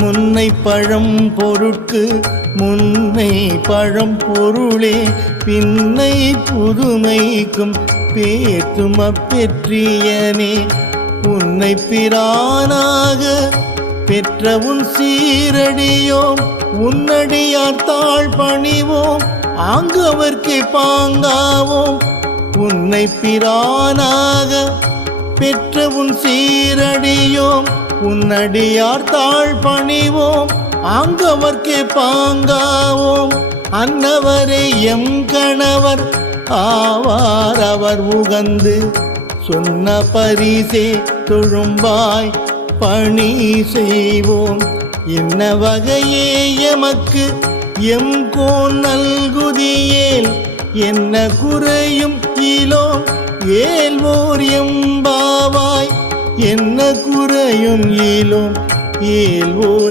முன்னை பழம் பொருட்கு முன்னை பழம் பொருளே பின்னை புதுமைக்கும் பேத்தும் அப்பெற்றியனே. உன்னை பிரானாக பெற்ற உன் சீரடியோம் உன்னடியார் தாழ் பணிவோம் ஆங்கவர்க்கே பாங்காவோம். உன்னை பிரானாக பெற்ற உன் சீரடியோம் உன்னடியார் தாழ் பணிவோம் ஆங்கவர்க்கே பாங்காவோம். அன்னவரே எம் கணவர் ஆவார் அவர் உகந்து. சொன்ன பரிசே தொழும்பாய் பணி செய்வோம். என்ன வகையே எமக்கு எம் கோன் நல்குதியேல் என்ன குறையும் இலோ ஏல்வோர் எம் என்ன குறையும் இலோ ஏல்வோர்